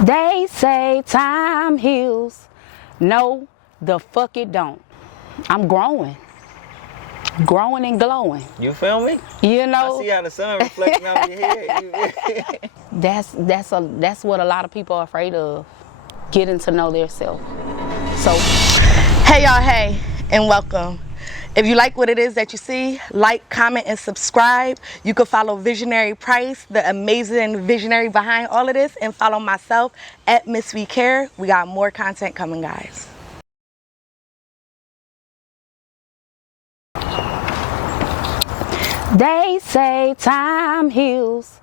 They say time heals. No, the fuck it don't. I'm growing and glowing. You feel me? You know, I see how the sun reflecting off your head. that's what a lot of people are afraid of, getting to know their self. So, hey y'all, hey, and welcome. If you like what it is that you see, like, comment, and subscribe. You can follow Visionary Price, the amazing visionary behind all of this, and follow myself at Miss We Care. We got more content coming, guys. they say time heals.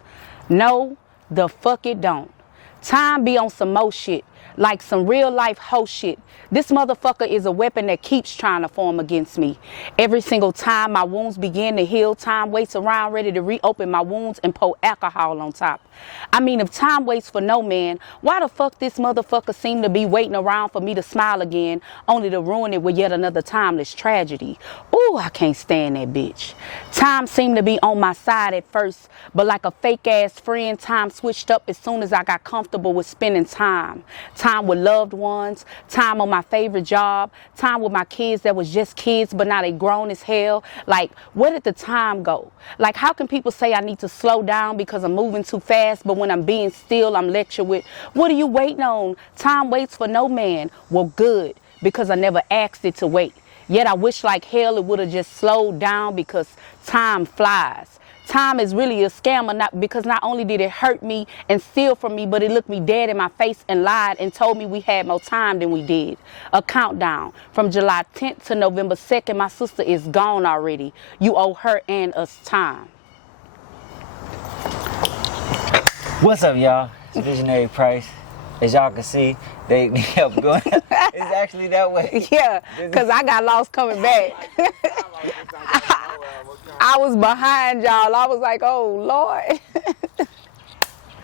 No, the fuck it don't. Time be on some more shit, like some real life hoe shit. This motherfucker is a weapon that keeps trying to form against me. Every single time my wounds begin to heal, time waits around ready to reopen my wounds and pour alcohol on top. I mean, if time waits for no man, why the fuck this motherfucker seem to be waiting around for me to smile again, only to ruin it with yet another timeless tragedy? Ooh, I can't stand that bitch. Time seemed to be on my side at first, but like a fake ass friend, time switched up as soon as I got comfortable with spending time. Time with loved ones, time on my favorite job, time with my kids that was just kids but now they grown as hell. Like, where did the time go? Like, how can people say I need to slow down because I'm moving too fast, but when I'm being still, I'm lectured with, what are you waiting on? Time waits for no man. Well, good, because I never asked it to wait. Yet I wish like hell it would have just slowed down, because time flies. Time is really a scammer, because not only did it hurt me and steal from me, but it looked me dead in my face and lied and told me we had more time than we did. A countdown from July 10th to November 2nd. My sister is gone already. You owe her and us time. What's up, y'all? It's Visionary Price. As y'all can see, they kept going. It's actually that way. Yeah, because I got lost coming back. I was behind y'all. I was like, oh, Lord.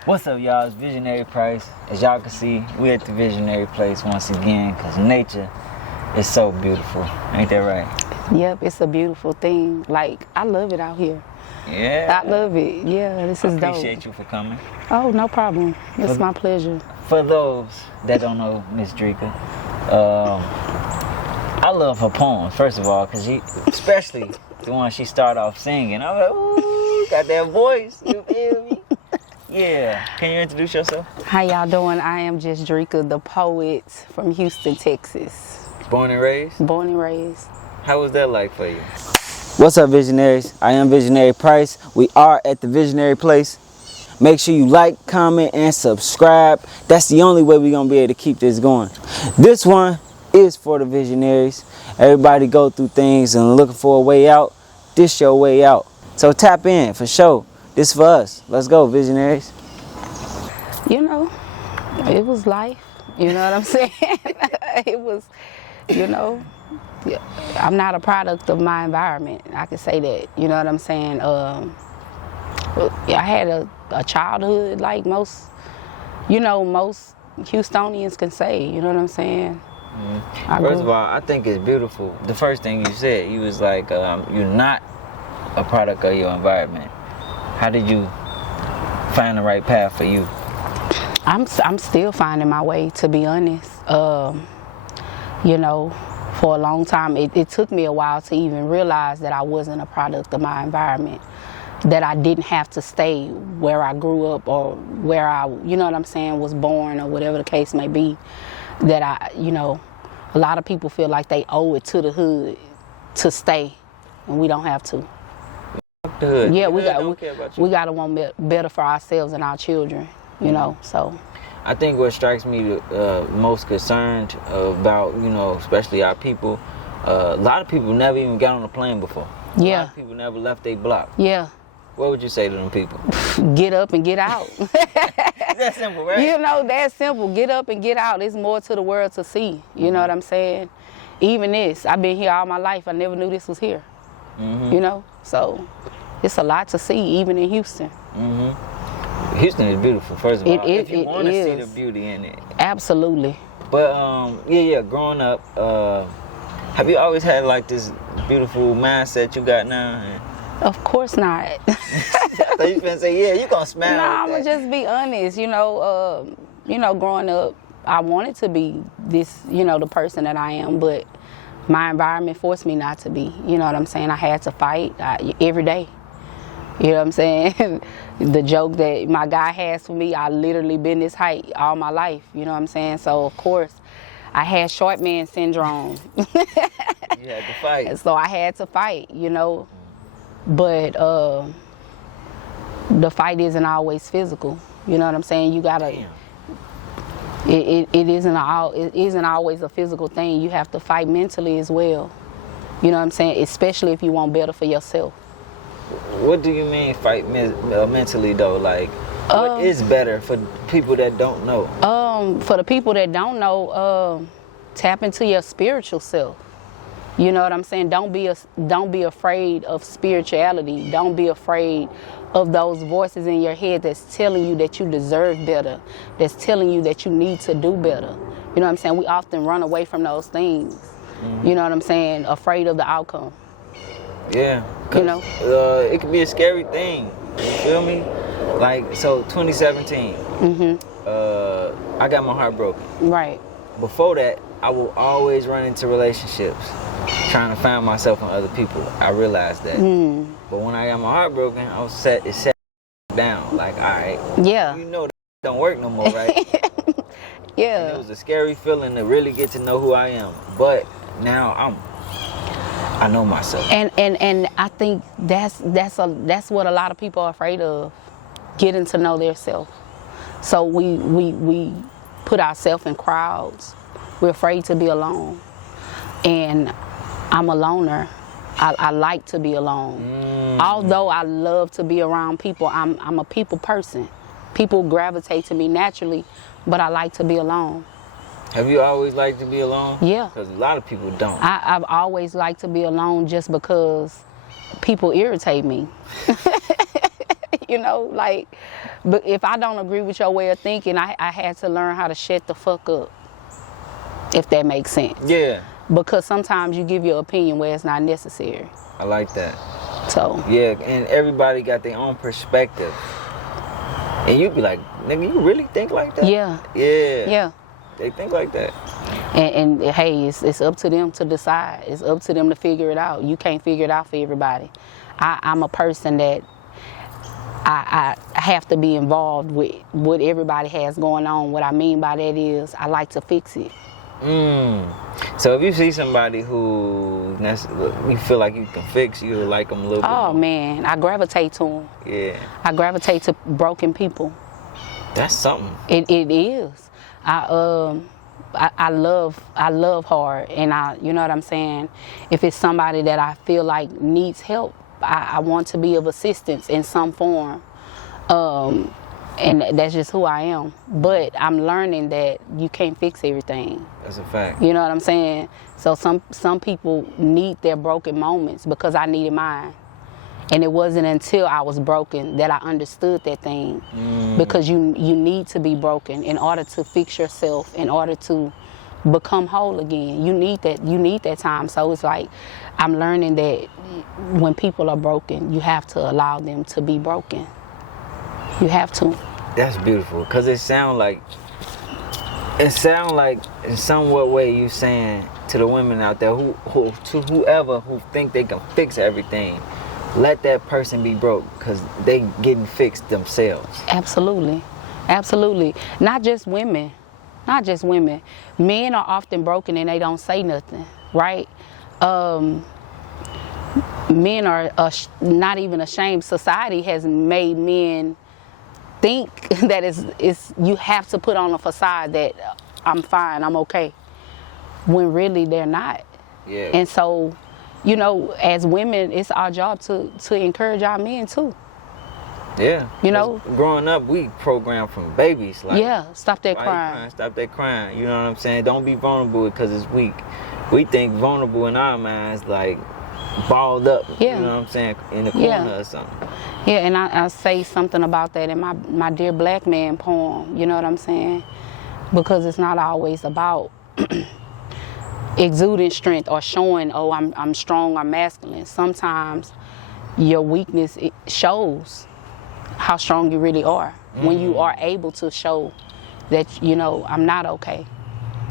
What's up, y'all? It's Visionary Price. As y'all can see, we at the Visionary Place once again, because nature is so beautiful. Ain't that right? Yep, it's a beautiful thing. Like, I love it out here. Yeah. I love it. Yeah, this is dope. I appreciate you for coming. Oh, no problem. It's my pleasure. For those that don't know Miss Dricka, I love her poems, first of all, because she, especially the one she started off singing. I'm like, ooh, got that voice. You feel me? Yeah. Can you introduce yourself? How y'all doing? I am just Dricka, the poet from Houston, Texas. Born and raised? Born and raised. How was that like for you? What's up, Visionaries? I am Visionary Price. We are at the Visionary Place. Make sure you like, comment, and subscribe. That's the only way we're going to be able to keep this going. This one is for the visionaries. Everybody go through things and looking for a way out. This your way out. So tap in for sure. This for us. Let's go, visionaries. You know, it was life. You know what I'm saying? It was, you know, I'm not a product of my environment. I can say that. You know what I'm saying? I had a childhood like most Houstonians can say. You know what I'm saying? Mm-hmm. First of all, I think it's beautiful. The first thing you said, you was like, you're not a product of your environment. How did you find the right path for you? I'm still finding my way, to be honest. You know, for a long time, it took me a while to even realize that I wasn't a product of my environment, that I didn't have to stay where I grew up or where I, you know what I'm saying, was born, or whatever the case may be. That a lot of people feel like they owe it to the hood to stay, and we don't have to. The hood. Yeah, we got to want better for ourselves and our children, you know, so. I think what strikes me most concerned about, you know, especially our people, a lot of people never even got on a plane before. Yeah. A lot of people never left their block. Yeah. What would you say to them people? Get up and get out. That's simple, right? You know, that's simple. Get up and get out. There's more to the world to see. You know what I'm saying? Even this, I've been here all my life. I never knew this was here. Mm-hmm. You know? So, it's a lot to see, even in Houston. Mm-hmm. Houston is beautiful, first of all. If you want to see the beauty in it. Absolutely. But, growing up, have you always had, like, this beautiful mindset you got now? Of course not. I thought you was gonna say, yeah, you gonna smile. No, I'm gonna just be honest. You know, you know, growing up, I wanted to be this, you know, the person that I am, but my environment forced me not to be. You know what I'm saying? I had to fight every day. You know what I'm saying? The joke that my guy has for me, I literally been this height all my life. You know what I'm saying? So, of course, I had short man syndrome. You had to fight. And so I had to fight, you know. But the fight isn't always physical. You know what I'm saying? You gotta. It isn't always a physical thing. You have to fight mentally as well. You know what I'm saying? Especially if you want better for yourself. What do you mean fight mentally though? Like, what is better for people that don't know? For the people that don't know, tap into your spiritual self. You know what I'm saying? Don't be afraid of spirituality. Don't be afraid of those voices in your head that's telling you that you deserve better, that's telling you that you need to do better. You know what I'm saying? We often run away from those things. Mm-hmm. You know what I'm saying? Afraid of the outcome. Yeah. You know? It can be a scary thing. You feel me? Like, so 2017, I got my heart broken. Right. Before that, I will always run into relationships trying to find myself in other people. I realized that. But when I got my heart broken, I was set down. Like, all right, yeah, you know that don't work no more, right? Yeah. And it was a scary feeling to really get to know who I am. But now I know myself. And I think that's what a lot of people are afraid of, getting to know their self. So we put ourselves in crowds. We're afraid to be alone. And I'm a loner. I like to be alone. Although I love to be around people, I'm a people person. People gravitate to me naturally, but I like to be alone. Have you always liked to be alone? Yeah. Because a lot of people don't. I've always liked to be alone just because people irritate me. You know, like, but if I don't agree with your way of thinking, I had to learn how to shut the fuck up, if that makes sense. Yeah. Because sometimes you give your opinion where it's not necessary. I like that. So. Yeah, and everybody got their own perspective. And you be like, nigga, you really think like that? Yeah. Yeah. Yeah. They think like that. And hey, it's up to them to decide. It's up to them to figure it out. You can't figure it out for everybody. I'm a person that I have to be involved with what everybody has going on. What I mean by that is I like to fix it. So if you see somebody who you feel like you can fix, you like them a little bit more. Man, I gravitate to them. Yeah. I gravitate to broken people. That's something. It is. I love hard, and you know what I'm saying? If it's somebody that I feel like needs help, I want to be of assistance in some form. And that's just who I am. But I'm learning that you can't fix everything. That's a fact. You know what I'm saying? So some people need their broken moments because I needed mine. And it wasn't until I was broken that I understood that thing. Because you need to be broken in order to fix yourself, in order to become whole again. You need that time. So it's like I'm learning that when people are broken, you have to allow them to be broken. You have to. That's beautiful, because it sound like in somewhat way you saying to the women out there to whoever who think they can fix everything, let that person be broke, because they getting fixed themselves. Absolutely. Absolutely. Not just women. Men are often broken and they don't say nothing, right? Men are not even ashamed. Society has made men think that it's you have to put on a facade that I'm fine, I'm okay, when really they're not. Yeah. And so, you know, as women, it's our job to encourage our men too. Yeah. You know, growing up, we programmed from babies. Like, yeah, stop that crying. Stop that crying. You know what I'm saying? Don't be vulnerable because it's weak. We think vulnerable in our minds like balled up. Yeah. You know what I'm saying? In the corner or something. Yeah, and I say something about that in my Dear Black Man poem. You know what I'm saying? Because it's not always about exuding strength or showing, oh, I'm strong, I'm masculine. Sometimes your weakness, it shows how strong you really are when you are able to show that, you know, I'm not okay.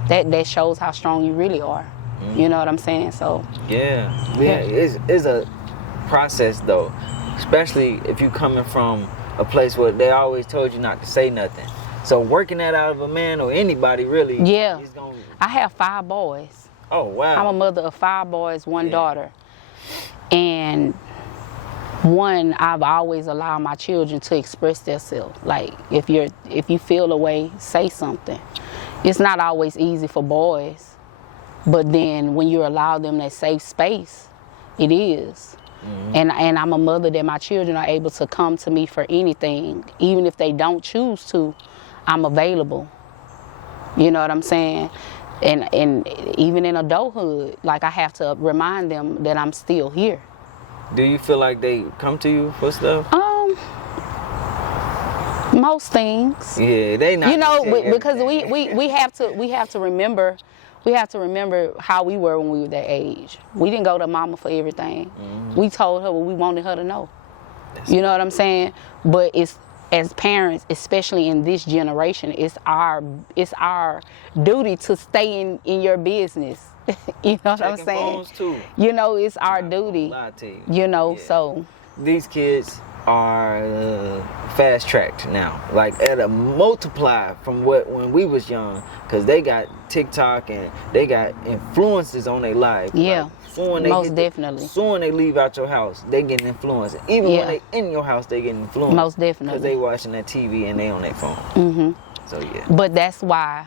That shows how strong you really are. You know what I'm saying? So yeah, it's a process though, especially if you coming from a place where they always told you not to say nothing. So working that out of a man or anybody really. yeah, is gonna... I have 5 boys. Oh wow. I'm a mother of 5 boys, 1 daughter, and one, I've always allowed my children to express themselves. Like if you feel a way, say something. It's not always easy for boys. But then when you allow them that safe space, it is. And I'm a mother that my children are able to come to me for anything. Even if they don't choose to, I'm available. You know what I'm saying? And even in adulthood, like I have to remind them that I'm still here. Do you feel like they come to you for stuff? Most things. Yeah, they not. You know, because everything. we have to remember. We have to remember how we were when we were that age. We didn't go to mama for everything. We told her what we wanted her to know. You know what I'm saying? But it's, as parents, especially in this generation, it's our duty to stay in your business. You know what I'm Checking saying? phones too. You know, it's our duty. Lie to you. You know, Yeah. so These kids are fast tracked now, like at a multiply from when we was young, because they got TikTok and they got influences on their life. Yeah, like, soon they most definitely. Soon they leave out your house, they getting influenced. Even when they in your house, they getting influenced. Most definitely. Because they watching that TV and they on their phone. So yeah. But that's why,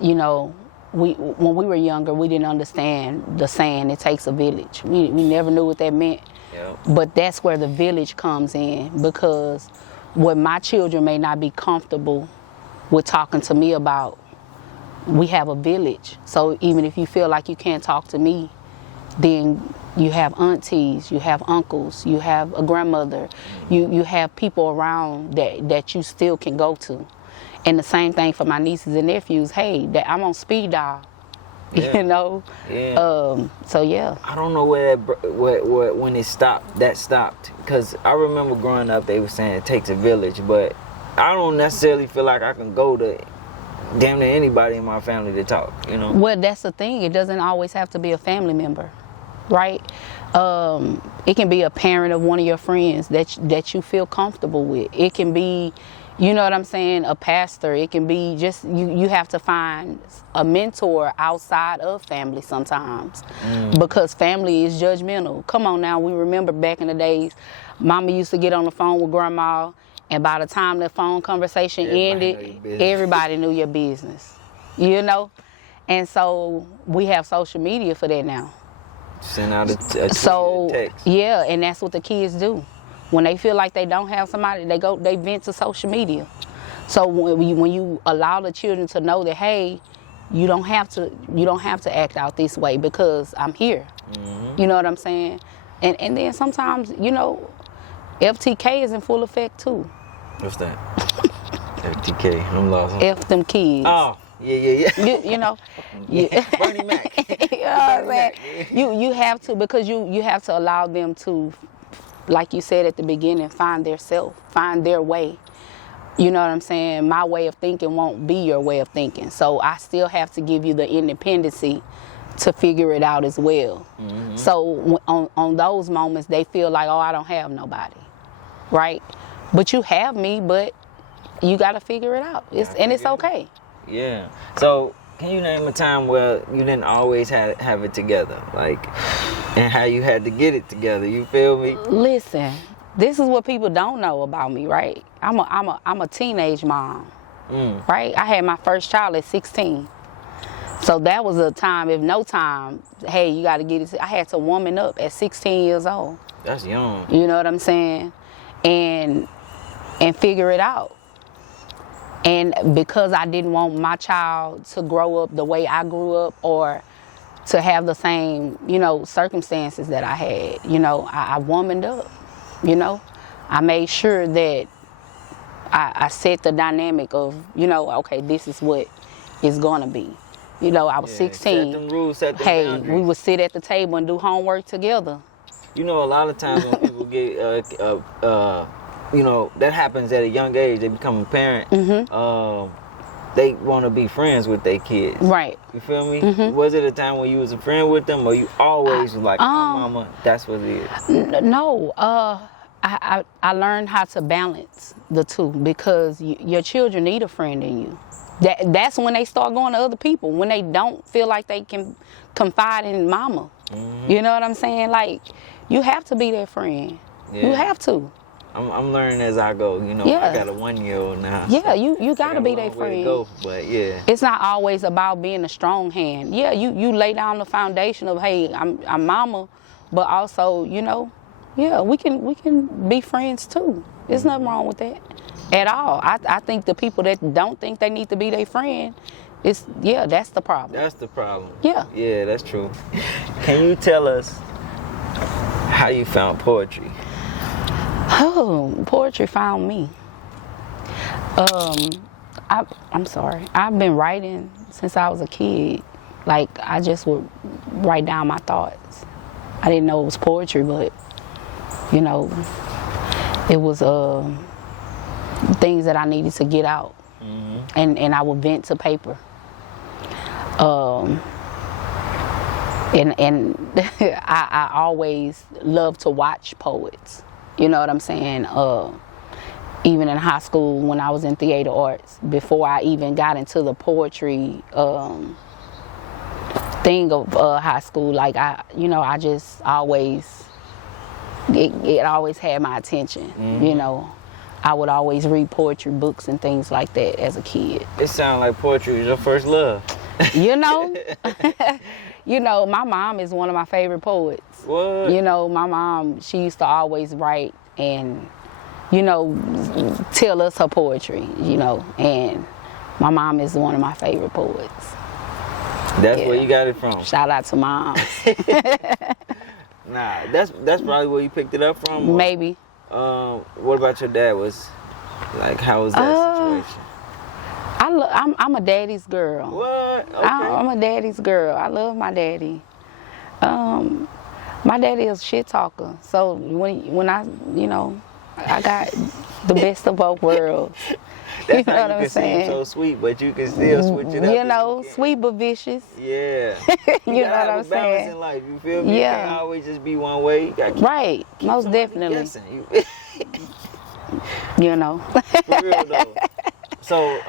you know, when we were younger, we didn't understand the saying, it takes a village. We never knew what that meant. Yep. But that's where the village comes in, because what my children may not be comfortable with talking to me about, we have a village. So even if you feel like you can't talk to me, then you have aunties, you have uncles, you have a grandmother, you have people around that you still can go to. And the same thing for my nieces and nephews. Hey, I'm on speed dial. Yeah. You know. Yeah. So yeah. I don't know where when it stopped. That stopped, because I remember growing up, they were saying it takes a village, but I don't necessarily feel like I can go to damn near anybody in my family to talk. You know. Well, that's the thing. It doesn't always have to be a family member, right? It can be a parent of one of your friends that you feel comfortable with. It can be, you know what I'm saying, a pastor. It can be just, you have to find a mentor outside of family sometimes, because family is judgmental. Come on now, we remember back in the days, mama used to get on the phone with grandma, and by the time the phone conversation ended, everybody knew your business, you know? And so we have social media for that now. Send out a text. Yeah, and that's what the kids do. When they feel like they don't have somebody, they vent to social media. So when you allow the children to know that, hey, you don't have to act out this way because I'm here. You know what I'm saying? And then sometimes, you know, FTK is in full effect too. What's that? FTK. I'm lost. F them kids. Oh, yeah. You know. Bernie Mac. You know what I'm saying? You have to, because you have to allow them to, like you said at the beginning, find their self, find their way. You know what I'm saying? My way of thinking won't be your way of thinking. So I still have to give you the independency to figure it out as well. So on those moments, they feel like, oh, I don't have nobody, right? But you have me, but you got to figure it out. It's okay. Yeah. So can you name a time where you didn't always have it together, like, and how you had to get it together? You feel me? Listen, this is what people don't know about me, right? I'm a teenage mom, right? I had my first child at 16. So that was a time, if no time, hey, you got to get it. I had to woman up at 16 years old. That's young. You know what I'm saying? And figure it out. And because I didn't want my child to grow up the way I grew up, or to have the same, you know, circumstances that I had, you know, I womaned up, you know. I made sure that I set the dynamic of, you know, okay, this is what it's going to be. You know, I was 16. Set them rules, set them hey, boundaries. we would sit at the table and do homework together. You know, a lot of times when people get, you know, that happens at a young age. They become a parent. they want to be friends with their kids. Right. You feel me? Was it a time when you was a friend with them, or you always was like, oh, mama, that's what it is? No. I learned how to balance the two, because your children need a friend in you. That's when they start going to other people, when they don't feel like they can confide in mama. You know what I'm saying? Like, you have to be their friend. Yeah. You have to. I'm learning as I go. You know, Yeah. I got a 1-year-old now. Yeah, so you got to be their I got a long way to friend. go, but yeah. It's not always about being a strong hand. Yeah, you lay down the foundation of, hey, I'm mama, but also, you know, yeah, we can be friends too. There's nothing wrong with that at all. I think the people that don't think they need to be their friend, that's the problem. That's the problem. Yeah. Yeah, that's true. Can you tell us how you found poetry? Oh, poetry found me. I'm sorry. I've been writing since I was a kid. Like, I just would write down my thoughts. I didn't know it was poetry, but, you know, it was things that I needed to get out. And I would vent to paper. And I always loved to watch poets. You know what I'm saying? Even in high school, when I was in theater arts, before I even got into the poetry thing of high school, like I just always, it always had my attention. You know, I would always read poetry books and things like that as a kid. It sounds like poetry was your first love. You know, you know, my mom is one of my favorite poets. What? You know, my mom, she used to always write and, you know, tell us her poetry, you know, and my mom is one of my favorite poets. That's where you got it from. Shout out to mom. Nah, that's probably where you picked it up from. Or, Maybe. What about your dad? How was that situation? I'm a daddy's girl. What? Okay. I'm a daddy's girl. I love my daddy. My daddy is a shit talker. So when I, you know, I got the best of both worlds. That's you know how what you I'm can saying? seem so sweet, but you can still switch it up. You know, sweet but vicious. Yeah. You know what I'm balance saying? in life. You feel me? Yeah. You can't always just be one way. You gotta keep Right. Most somebody definitely. guessing. You know. For real though. So,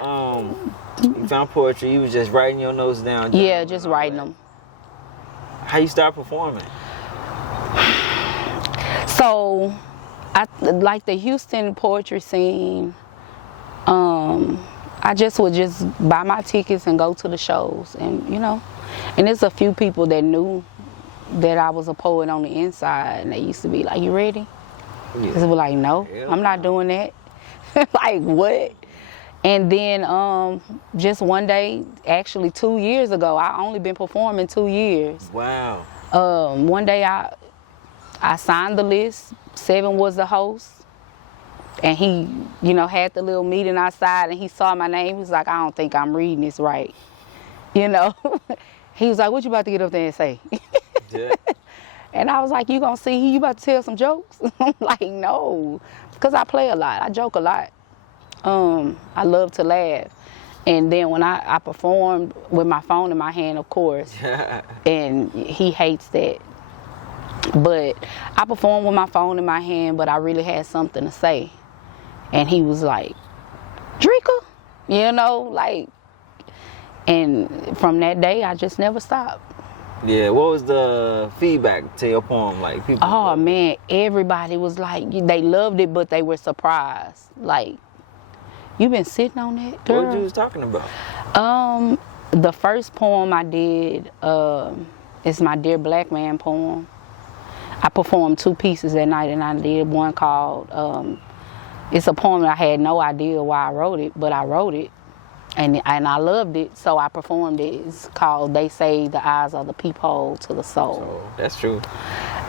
you found poetry. You was just writing your notes down. Yeah, just writing them. How you start performing? So, I like the Houston poetry scene. I just would buy my tickets and go to the shows, and you know, and there's a few people that knew that I was a poet on the inside, and they used to be like, "You ready?" Yeah. They were like, "No, I'm not doing that." Like, what? And then just one day, actually 2 years ago, I only been performing 2 years. Wow. One day I signed the list. 7 was the host. And he, you know, had the little meeting outside, and he saw my name. He was like, I don't think I'm reading this right. You know? He was like, what you about to get up there and say? Yeah. And I was like, you gonna see, you about to tell some jokes? I'm like, no. Because I play a lot. I joke a lot. I love to laugh. And then when I performed with my phone in my hand, of course, and he hates that. But I performed with my phone in my hand, but I really had something to say. And he was like, Dricka, you know, like, and from that day, I just never stopped. Yeah, what was the feedback to your poem? Like, people. Oh, man, everybody was like, they loved it, but they were surprised. Like, you been sitting on that, girl? What you was talking about? The first poem I did is my Dear Black Man poem. I performed 2 pieces that night, and I did one called, it's a poem that I had no idea why I wrote it, but I wrote it, and I loved it, so I performed it. It's called They Say the Eyes Are the Peephole to the Soul. So, that's true.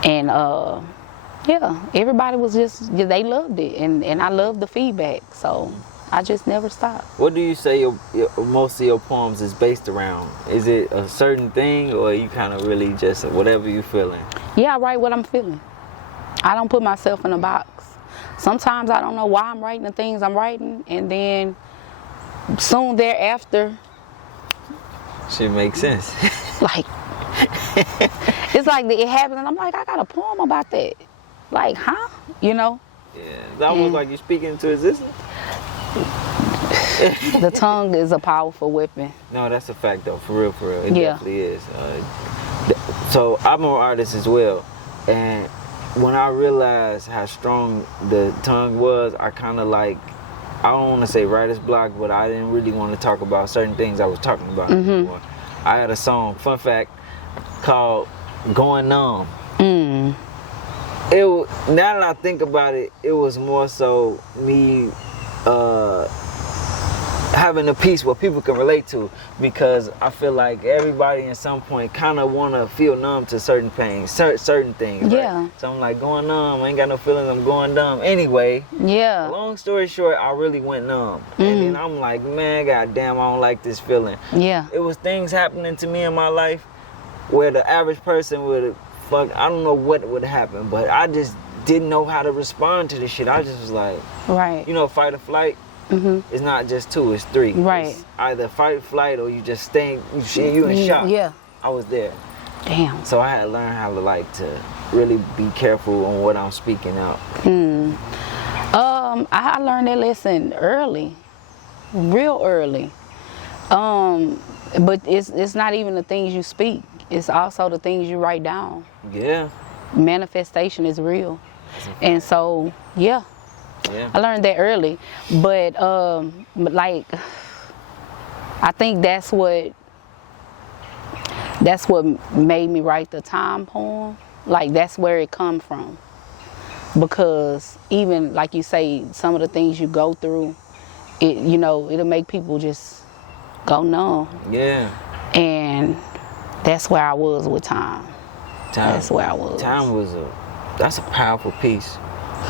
And yeah, everybody was they loved it, and I loved the feedback, so I just never stopped. What do you say most of your poems is based around? Is it a certain thing, or you kind of really just whatever you feeling? Yeah, I write what I'm feeling. I don't put myself in a box. Sometimes I don't know why I'm writing the things I'm writing, and then soon thereafter, Shit makes sense. like, it's like it happened, and I'm like, I got a poem about that. Like, huh? You know? Yeah, it's almost like you're speaking into existence. The tongue is a powerful weapon. No, that's a fact though, for real, for real. It Yeah. definitely is. So I'm an artist as well, and when I realized how strong the tongue was, I kind of like, I don't want to say writer's block, but I didn't really want to talk about certain things I was talking about anymore. I had a song, fun fact, called Going Numb. Now that I think about it, it was more so me having a piece where people can relate to, because I feel like everybody at some point kind of want to feel numb to certain pains, certain things. Right? Yeah. So I'm like, going numb, I ain't got no feelings, I'm going numb. Anyway, Yeah. long story short, I really went numb. And then I'm like, man, goddamn, I don't like this feeling. Yeah. It was things happening to me in my life where the average person would I don't know what would happen, but I just didn't know how to respond to this shit. I just was like, Right. you know, fight or flight. It's not just 2, it's 3. Right. It's either fight or flight, or you just stay, you in shock. Yeah. I was there. Damn. So I had to learn how to like to really be careful on what I'm speaking out. I learned that lesson early, real early. But it's not even the things you speak. It's also the things you write down. Yeah. Manifestation is real. And so, yeah. Yeah. I learned that early, but like, I think that's what made me write the time poem. Like, that's where it come from, because even like you say, some of the things you go through, it'll make people just go numb. Yeah. And that's where I was with time. That's where I was. Time was that's a powerful piece.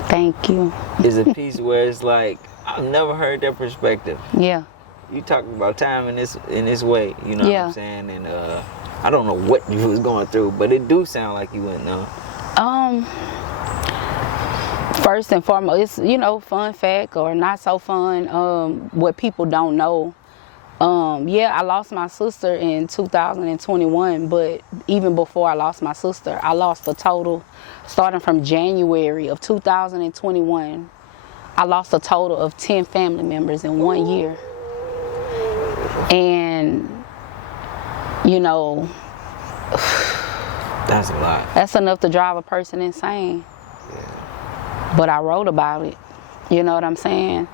Thank you. Is a piece where it's like, I've never heard that perspective. Yeah. You talking about time in this way, you know what I'm saying? And I don't know what you was going through, but it do sound like you went numb. First and foremost, it's, fun fact or not so fun, what people don't know. I lost my sister in 2021, but even before I lost my sister, I lost a total, starting from January of 2021, I lost a total of 10 family members in 1 year. And, That's a lot. that's enough to drive a person insane. Yeah. But I wrote about it, you know what I'm saying?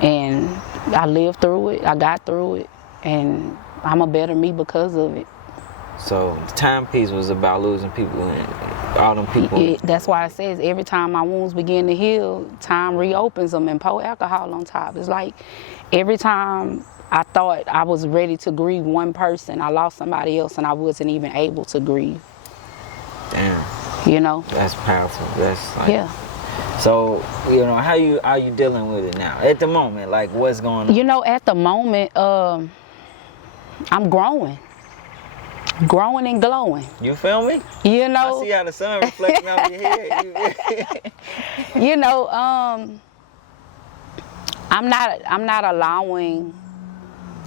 And I lived through it, I got through it, and I'm a better me because of it. So the time piece was about losing people and all them people. That's why it says every time my wounds begin to heal, time reopens them and pour alcohol on top. It's like every time I thought I was ready to grieve one person, I lost somebody else and I wasn't even able to grieve. Damn. That's powerful. That's like, yeah. So, how are you dealing with it now? At the moment, like, what's going on? At the moment, I'm growing and glowing. You feel me? I see how the sun reflecting off your head. I'm not allowing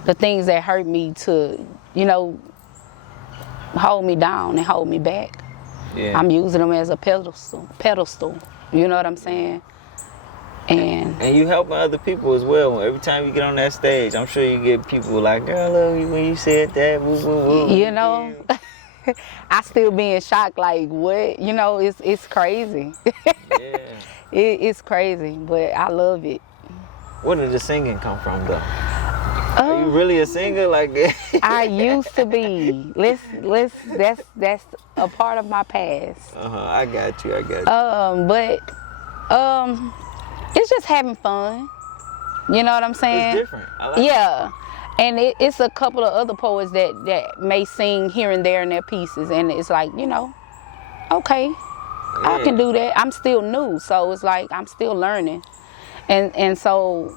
the things that hurt me to, hold me down and hold me back. Yeah. I'm using them as a pedestal. You know what I'm saying? And you helping other people as well. Every time you get on that stage, I'm sure you get people like, girl, I love you when you said that. Woo, woo, woo. I still be in shock, like, what? It's crazy. Yeah. It's crazy, but I love it. Where did the singing come from, though? Are you really a singer like that? I used to be. That's a part of my past. I got you. But it's just having fun. You know what I'm saying? It's different. I like it. And it's a couple of other poets that may sing here and there in their pieces, and it's like, okay, I can do that. I'm still new, so it's like I'm still learning, and so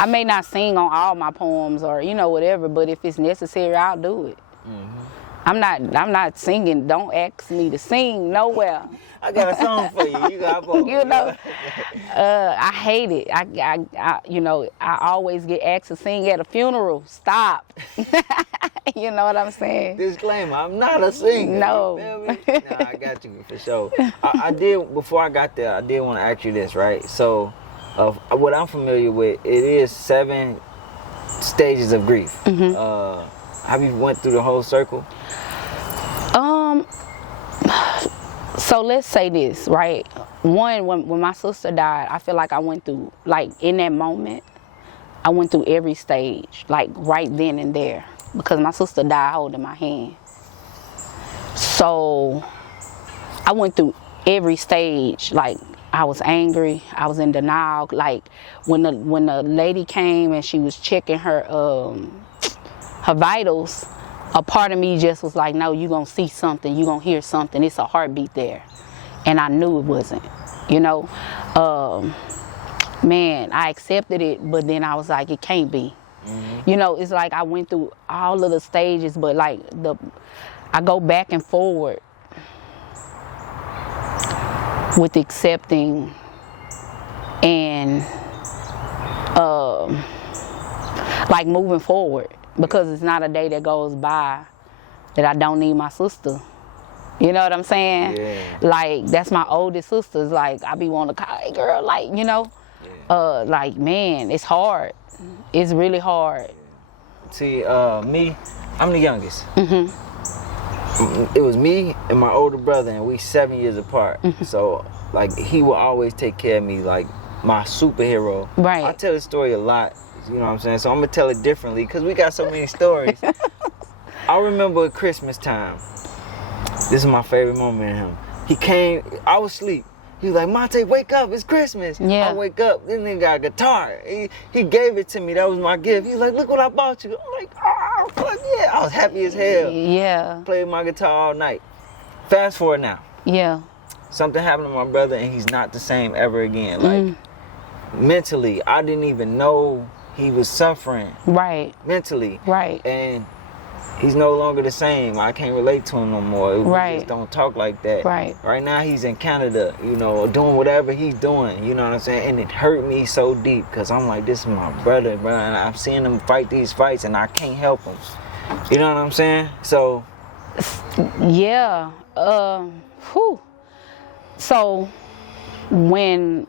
I may not sing on all my poems or whatever, but if it's necessary, I'll do it. I'm not singing. Don't ask me to sing nowhere. I got a song for you. You got both. You know, I hate it. I you know, I always get asked to sing at a funeral. Stop. You know what I'm saying? Disclaimer, I'm not a singer. No. You feel me? Nah, I got you for sure. I did, before I got there, I did want to ask you this, right? So, what I'm familiar with, it is 7 stages of grief. Have you went through the whole circle? So let's say this, right? One, when my sister died, I feel like I went through, like in that moment, I went through every stage, like right then and there, because my sister died holding my hand. So I went through every stage. Like I was angry, I was in denial. Like when the lady came and she was checking her vitals, a part of me just was like, no, you're gonna see something, you're gonna hear something, it's a heartbeat there. And I knew it wasn't, you know. Man, I accepted it, but then I was like, it can't be. You know, it's like I went through all of the stages, but like I go back and forward with accepting and like moving forward, because it's not a day that goes by that I don't need my sister. You know what I'm saying? Yeah. Like that's my oldest sister. It's like I be wanting to call, hey girl, like, you know, like man, it's hard. It's really hard. See, me, I'm the youngest. It was me and my older brother, and we 7 years apart. So, like, he will always take care of me, like my superhero. Right. I tell this story a lot, you know what I'm saying? So I'm gonna tell it differently, because we got so many stories. I remember at Christmas time, this is my favorite moment in him. He came, I was asleep. He was like, Monte, wake up, it's Christmas. Yeah. I wake up, this nigga got a guitar. He gave it to me, that was my gift. He was like, look what I bought you. I'm like, oh, fuck yeah. I was happy as hell. Yeah. Played my guitar all night. Fast forward now. Yeah. Something happened to my brother and he's not the same ever again. Like, mentally, I didn't even know he was suffering. Right. Mentally. Right. And he's no longer the same. I can't relate to him no more. We Right. just don't talk like that. Right. Right now he's in Canada, you know, doing whatever he's doing, you know what I'm saying? And it hurt me so deep, because I'm like, this is my brother, bro, and I'm seeing him fight these fights and I can't help him. You know what I'm saying? So. Yeah. So when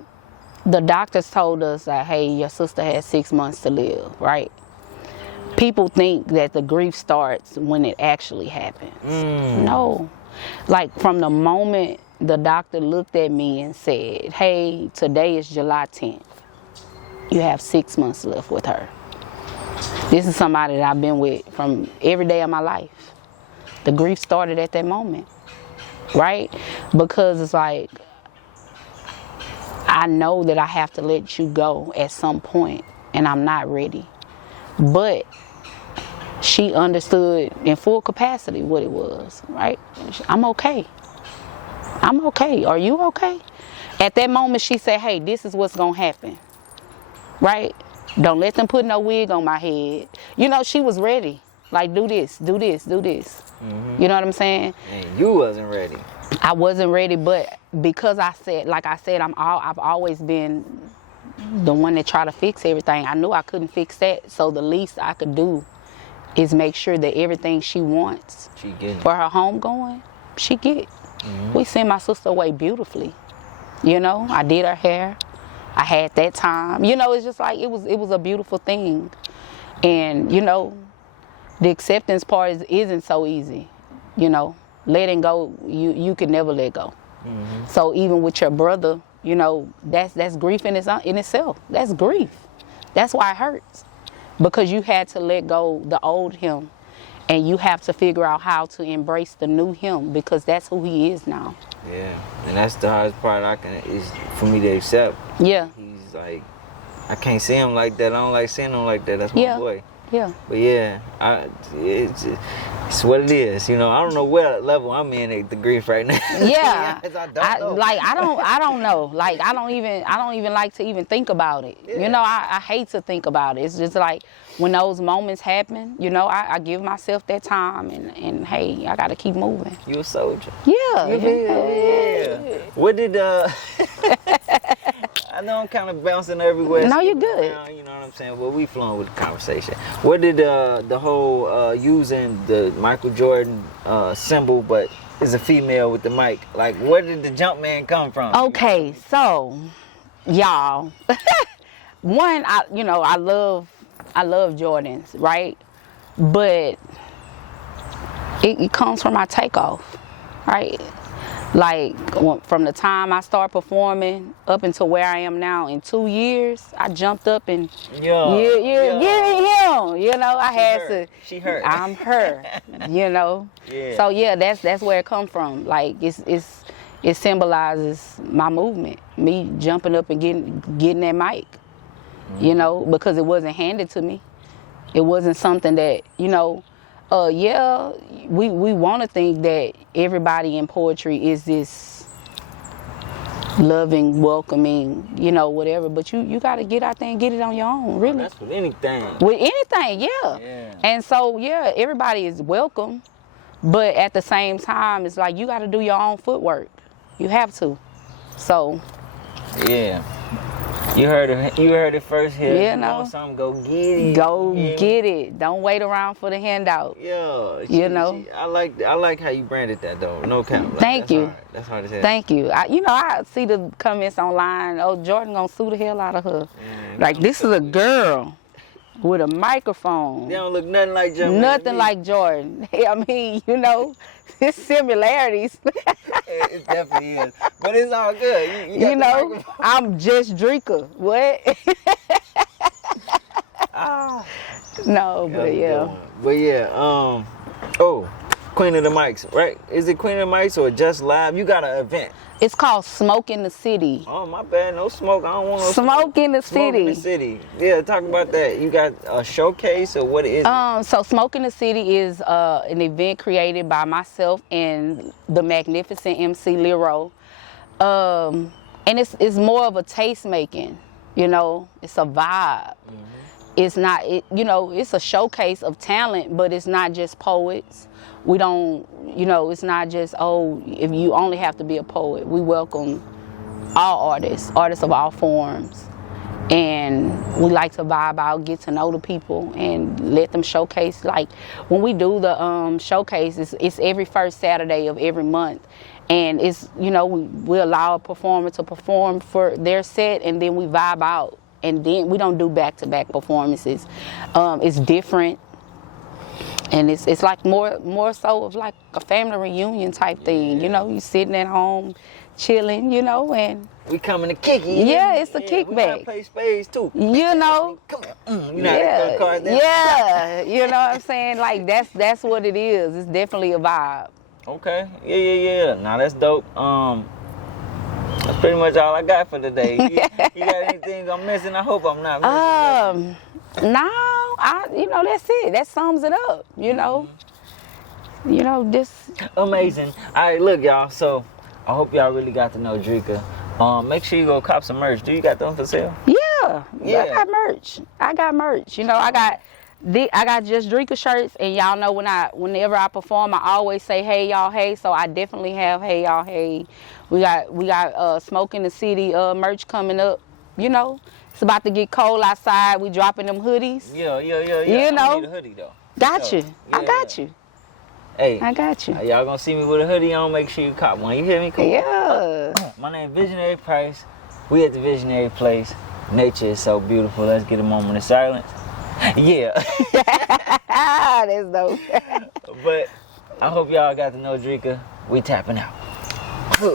the doctors told us that, hey, your sister has 6 months to live, right? People think that the grief starts when it actually happens. No. Like from the moment the doctor looked at me and said, hey, today is July 10th. You have 6 months left with her. This is somebody that I've been with from every day of my life. The grief started at that moment, right? Because it's like, I know that I have to let you go at some point, and I'm not ready. But she understood in full capacity what it was, right? I'm okay. I'm okay. Are you okay? At that moment, she said, hey, this is what's going to happen, right? Don't let them put no wig on my head. You know, she was ready. Like, do this, do this, do this. You know what I'm saying? And you wasn't ready. I wasn't ready, but because I said, like I said, I've always been the one that try to fix everything. I knew I couldn't fix that, so the least I could do is make sure that everything she wants for her homegoing, she get. We sent my sister away beautifully. You know, I did her hair. I had that time. You know, it's just like it was a beautiful thing. And you know, the acceptance part isn't so easy. You know, letting go, you can never let go. So even with your brother, you know, that's grief in itself. That's grief. That's why it hurts, because you had to let go the old him, and you have to figure out how to embrace the new him, because that's who he is now. Yeah, and that's the hardest part is for me to accept. Yeah. He's like, I can't see him like that. I don't like seeing him like that. That's my boy. Yeah. But yeah, It's what it is, you know. I don't know what level I'm in at the grief right now. Yeah, I don't know. I don't know. Like I don't even like to even think about it. Yeah. You know, I hate to think about it. It's just like when those moments happen, you know, I give myself that time and hey, I gotta keep moving. You a soldier. Yeah. Yeah. What did I know I'm kind of bouncing everywhere. No, you're good. Around, you know what I'm saying? Well, we flowing with the conversation. What did the whole using the Michael Jordan symbol, but is a female with the mic? Like, where did the jump man come from? Okay, so y'all, one, I love Jordans, right? But it comes from my takeoff, right? Like from the time I started performing up until where I am now, in 2 years, I jumped up and him. You know, I had to. She her. I'm her. You know. Yeah. So yeah, that's where it come from. Like it symbolizes my movement, me jumping up and getting that mic. Mm-hmm. You know, because it wasn't handed to me. It wasn't something that, you know. Yeah, we want to think that everybody in poetry is this loving, welcoming, you know, whatever. But you got to get out there and get it on your own, really. That's with anything. With anything, yeah. And so, yeah, everybody is welcome. But at the same time, it's like you got to do your own footwork. You have to. So. Yeah. You heard it first here. You know, something, go get it. Go get it. Don't wait around for the handout. Yeah. I like how you branded that though. No count. Like, Thank you. That's hard as hell. Thank you. I see the comments online. Oh, Jordan gonna sue the hell out of her. Like this is a girl with a microphone. They don't look nothing like Jordan. Nothing like Jordan. I mean, you know, there's similarities. It definitely is. But it's all good. You know, I'm just Dricka. What? No, but yeah. But yeah, Queen of the Mics, right? Is it Queen of the Mics or just live? You got an event. It's called Smoke in the City. Oh, my bad. No smoke. I don't want no smoke in the Smoke City. In the City. Yeah, talk about that. You got a showcase or what is it? So Smoke in the City is an event created by myself and the magnificent MC Lero. And it's more of a taste making, you know, it's a vibe. Mm-hmm. It's not, it's a showcase of talent, but it's not just poets. We don't, it's not just, if you only have to be a poet. We welcome all artists of all forms. And we like to vibe out, get to know the people, and let them showcase. Like when we do the showcase, it's every first Saturday of every month. And it's, we allow a performer to perform for their set, and then we vibe out. And then we don't do back-to-back performances. It's different. And it's like more so of like a family reunion type thing. You sitting at home, chilling, and we coming to kick it. Yeah, it's a kickback. We gotta play spades too. Come here. Yeah, you know what I'm saying? Like that's what it is. It's definitely a vibe. Okay. Yeah. Now that's dope. That's pretty much all I got for today. You got anything I'm missing? I hope I'm not missing. No, that's it. That sums it up, this. Amazing. All right, look, y'all. So I hope y'all really got to know Dricka. Make sure you go cop some merch. Do you got them for sale? Yeah. I got merch. I got just Dricka shirts, and y'all know whenever I perform, I always say, hey y'all, hey. So I definitely have hey y'all, hey. We got Smoke in the City merch coming up. It's about to get cold outside. We dropping them hoodies. Yeah. I need a hoodie though. Got you. I got you. Hey, I got you. Y'all gonna see me with a hoodie on? Make sure you cop one. You hear me? Cool. Yeah. My name is Visionary Price. We at the Visionary Place. Nature is so beautiful. Let's get a moment of silence. Yeah. That's dope. But I hope y'all got to know Dricka. We tapping out.